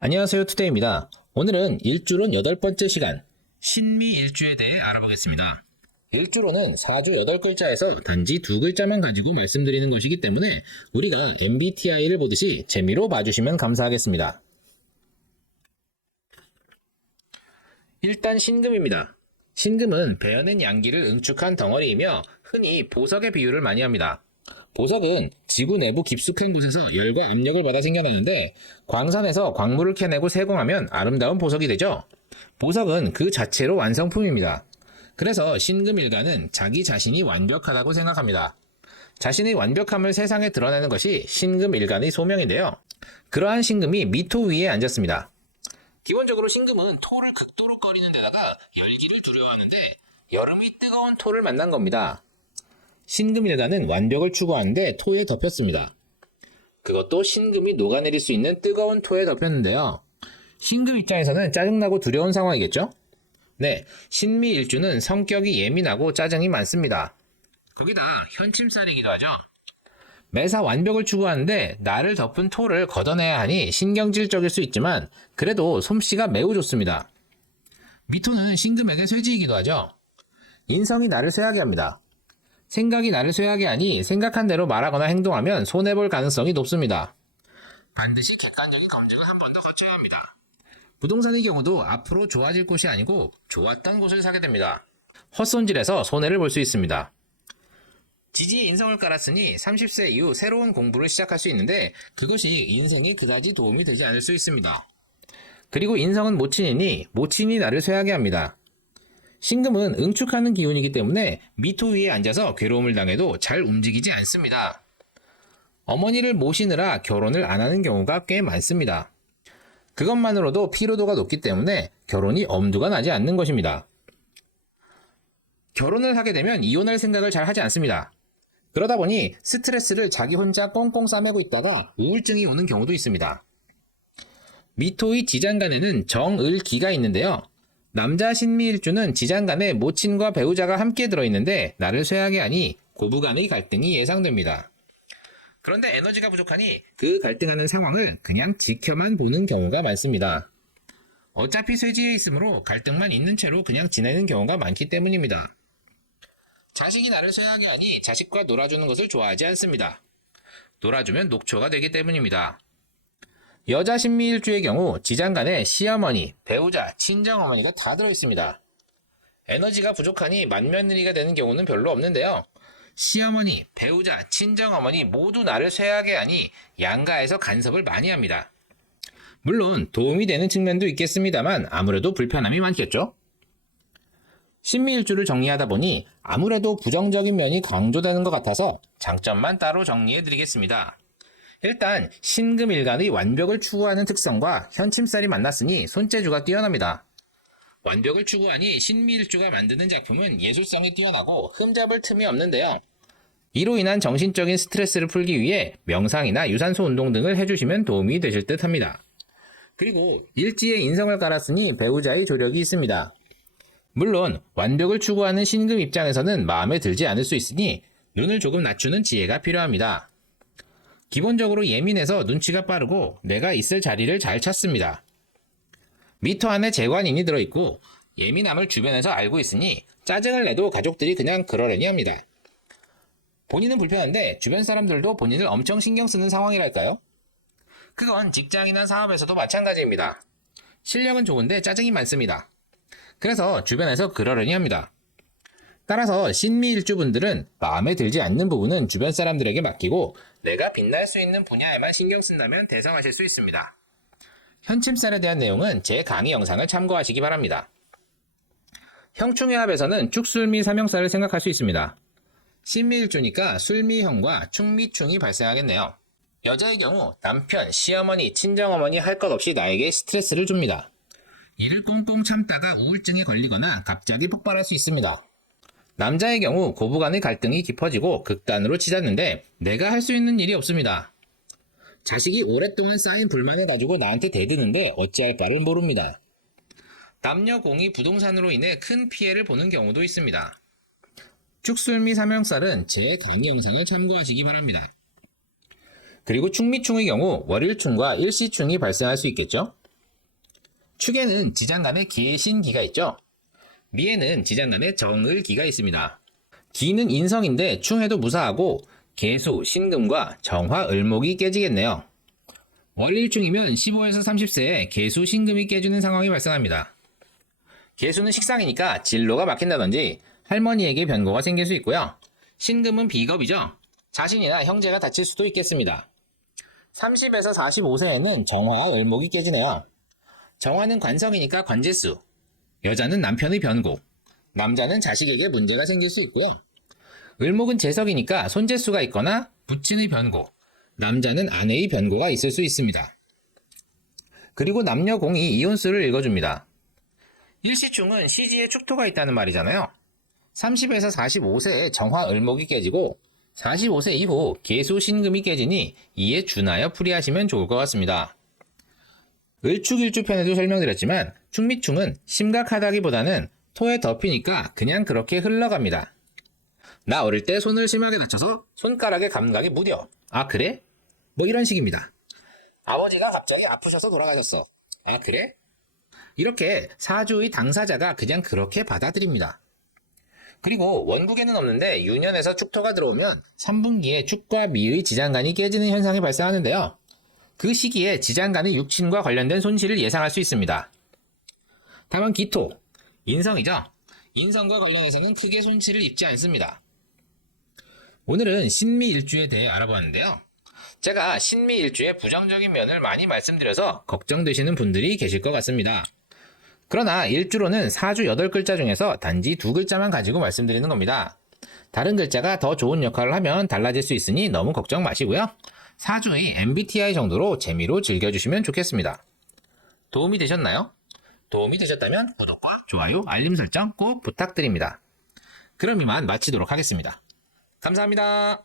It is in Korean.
안녕하세요, 투데이입니다. 오늘은 일주론 8번째 시간, 신미일주에 대해 알아보겠습니다. 일주론은 4주 8글자에서 단지 2글자만 가지고 말씀드리는 것이기 때문에 우리가 MBTI를 보듯이 재미로 봐주시면 감사하겠습니다. 일단 신금입니다. 신금은 배어낸 양기를 응축한 덩어리이며 흔히 보석의 비유를 많이 합니다. 보석은 지구 내부 깊숙한 곳에서 열과 압력을 받아 생겨나는데 광산에서 광물을 캐내고 세공하면 아름다운 보석이 되죠. 보석은 그 자체로 완성품입니다. 그래서 신금일가는 자기 자신이 완벽하다고 생각합니다. 자신의 완벽함을 세상에 드러내는 것이 신금일간의 소명인데요. 그러한 신금이 미토 위에 앉았습니다. 기본적으로 신금은 토를 극도로 꺼리는 데다가 열기를 두려워하는데 여름이 뜨거운 토를 만난 겁니다. 신금일가는 완벽을 추구하는데 토에 덮였습니다. 그것도 신금이 녹아내릴 수 있는 뜨거운 토에 덮였는데요. 신금 입장에서는 짜증나고 두려운 상황이겠죠? 네, 신미일주는 성격이 예민하고 짜증이 많습니다. 거기다 현침살이기도 하죠. 매사 완벽을 추구하는데 나를 덮은 토를 걷어내야 하니 신경질적일 수 있지만 그래도 솜씨가 매우 좋습니다. 미토는 신금에게 쇠지이기도 하죠. 인성이 나를 쇠하게 합니다. 생각이 나를 쇠하게 하니 생각한 대로 말하거나 행동하면 손해볼 가능성이 높습니다. 반드시 객관적인 검증을 한 번 더 거쳐야 합니다. 부동산의 경우도 앞으로 좋아질 곳이 아니고 좋았던 곳을 사게 됩니다. 헛손질해서 손해를 볼 수 있습니다. 지지에 인성을 깔았으니 30세 이후 새로운 공부를 시작할 수 있는데 그것이 인성에 그다지 도움이 되지 않을 수 있습니다. 그리고 인성은 모친이니 모친이 나를 쇠하게 합니다. 신금은 응축하는 기운이기 때문에 미토 위에 앉아서 괴로움을 당해도 잘 움직이지 않습니다. 어머니를 모시느라 결혼을 안 하는 경우가 꽤 많습니다. 그것만으로도 피로도가 높기 때문에 결혼이 엄두가 나지 않는 것입니다. 결혼을 하게 되면 이혼할 생각을 잘 하지 않습니다. 그러다 보니 스트레스를 자기 혼자 꽁꽁 싸매고 있다가 우울증이 오는 경우도 있습니다. 미토의 지장간에는 정을기가 있는데요. 남자 신미일주는 지장간에 모친과 배우자가 함께 들어있는데 나를 쇠하게 하니 고부간의 갈등이 예상됩니다. 그런데 에너지가 부족하니 그 갈등하는 상황을 그냥 지켜만 보는 경우가 많습니다. 어차피 쇠지에 있으므로 갈등만 있는 채로 그냥 지내는 경우가 많기 때문입니다. 자식이 나를 쇠하게 하니 자식과 놀아주는 것을 좋아하지 않습니다. 놀아주면 녹초가 되기 때문입니다. 여자 신미일주의 경우 지장간에 시어머니, 배우자, 친정어머니가 다 들어있습니다. 에너지가 부족하니 맏며느리가 되는 경우는 별로 없는데요. 시어머니, 배우자, 친정어머니 모두 나를 쇠하게 하니 양가에서 간섭을 많이 합니다. 물론 도움이 되는 측면도 있겠습니다만 아무래도 불편함이 많겠죠? 신미일주를 정리하다 보니 아무래도 부정적인 면이 강조되는 것 같아서 장점만 따로 정리해드리겠습니다. 일단 신금일간의 완벽을 추구하는 특성과 현침살이 만났으니 손재주가 뛰어납니다. 완벽을 추구하니 신미일주가 만드는 작품은 예술성이 뛰어나고 흠잡을 틈이 없는데요. 이로 인한 정신적인 스트레스를 풀기 위해 명상이나 유산소 운동 등을 해주시면 도움이 되실 듯 합니다. 그리고 일지에 인성을 깔았으니 배우자의 조력이 있습니다. 물론 완벽을 추구하는 신금 입장에서는 마음에 들지 않을 수 있으니 눈을 조금 낮추는 지혜가 필요합니다. 기본적으로 예민해서 눈치가 빠르고 내가 있을 자리를 잘 찾습니다. 미토 안에 재관인이 들어있고 예민함을 주변에서 알고 있으니 짜증을 내도 가족들이 그냥 그러려니 합니다. 본인은 불편한데 주변 사람들도 본인을 엄청 신경 쓰는 상황이랄까요? 그건 직장이나 사업에서도 마찬가지입니다. 실력은 좋은데 짜증이 많습니다. 그래서 주변에서 그러려니 합니다. 따라서 신미일주분들은 마음에 들지 않는 부분은 주변 사람들에게 맡기고 내가 빛날 수 있는 분야에만 신경 쓴다면 대성하실 수 있습니다. 현침살에 대한 내용은 제 강의 영상을 참고하시기 바랍니다. 형충의 합에서는 축술미 삼형살을 생각할 수 있습니다. 신미일주니까 술미형과 충미충이 발생하겠네요. 여자의 경우 남편, 시어머니, 친정어머니 할 것 없이 나에게 스트레스를 줍니다. 이를 꽁꽁 참다가 우울증에 걸리거나 갑자기 폭발할 수 있습니다. 남자의 경우 고부간의 갈등이 깊어지고 극단으로 치닫는데 내가 할 수 있는 일이 없습니다. 자식이 오랫동안 쌓인 불만을 가지고 나한테 대드는데 어찌할 바를 모릅니다. 남녀 공이 부동산으로 인해 큰 피해를 보는 경우도 있습니다. 축술미 삼형살은 제 강의 영상을 참고하시기 바랍니다. 그리고 충미충의 경우 월일충과 일시충이 발생할 수 있겠죠? 축에는 지장간에 계신기가 있죠. 미에는 지장간에 정을기가 있습니다. 기는 인성인데 충해도 무사하고 계수, 신금과 정화, 을목이 깨지겠네요. 월일충이면 15에서 30세에 계수, 신금이 깨지는 상황이 발생합니다. 계수는 식상이니까 진로가 막힌다든지 할머니에게 변고가 생길 수 있고요. 신금은 비겁이죠. 자신이나 형제가 다칠 수도 있겠습니다. 30에서 45세에는 정화와 을목이 깨지네요. 정화는 관성이니까 관제수, 여자는 남편의 변고, 남자는 자식에게 문제가 생길 수 있고요. 을목은 재석이니까 손재수가 있거나 부친의 변고, 남자는 아내의 변고가 있을 수 있습니다. 그리고 남녀공이 이혼수를 읽어줍니다. 일시충은 시지에 축토가 있다는 말이잖아요. 30에서 45세에 정화 을목이 깨지고 45세 이후 계수 신금이 깨지니 이에 준하여 풀이하시면 좋을 것 같습니다. 을축일주 편에도 설명드렸지만 축미충은 심각하다기보다는 토에 덮이니까 그냥 그렇게 흘러갑니다. 나 어릴 때 손을 심하게 다쳐서 손가락에 감각이 무뎌. 아 그래? 뭐 이런 식입니다. 아버지가 갑자기 아프셔서 돌아가셨어. 아 그래? 이렇게 사주의 당사자가 그냥 그렇게 받아들입니다. 그리고 원국에는 없는데 유년에서 축토가 들어오면 3분기에 축과 미의 지장간이 깨지는 현상이 발생하는데요. 그 시기에 지장간의 육친과 관련된 손실을 예상할 수 있습니다. 다만 기토, 인성이죠. 인성과 관련해서는 크게 손실을 입지 않습니다. 오늘은 신미일주에 대해 알아보았는데요. 제가 신미일주의 부정적인 면을 많이 말씀드려서 걱정되시는 분들이 계실 것 같습니다. 그러나 일주로는 사주 8글자 중에서 단지 2글자만 가지고 말씀드리는 겁니다. 다른 글자가 더 좋은 역할을 하면 달라질 수 있으니 너무 걱정 마시고요. 사주의 MBTI 정도로 재미로 즐겨주시면 좋겠습니다. 도움이 되셨나요? 도움이 되셨다면 구독과 좋아요, 알림 설정 꼭 부탁드립니다. 그럼 이만 마치도록 하겠습니다. 감사합니다.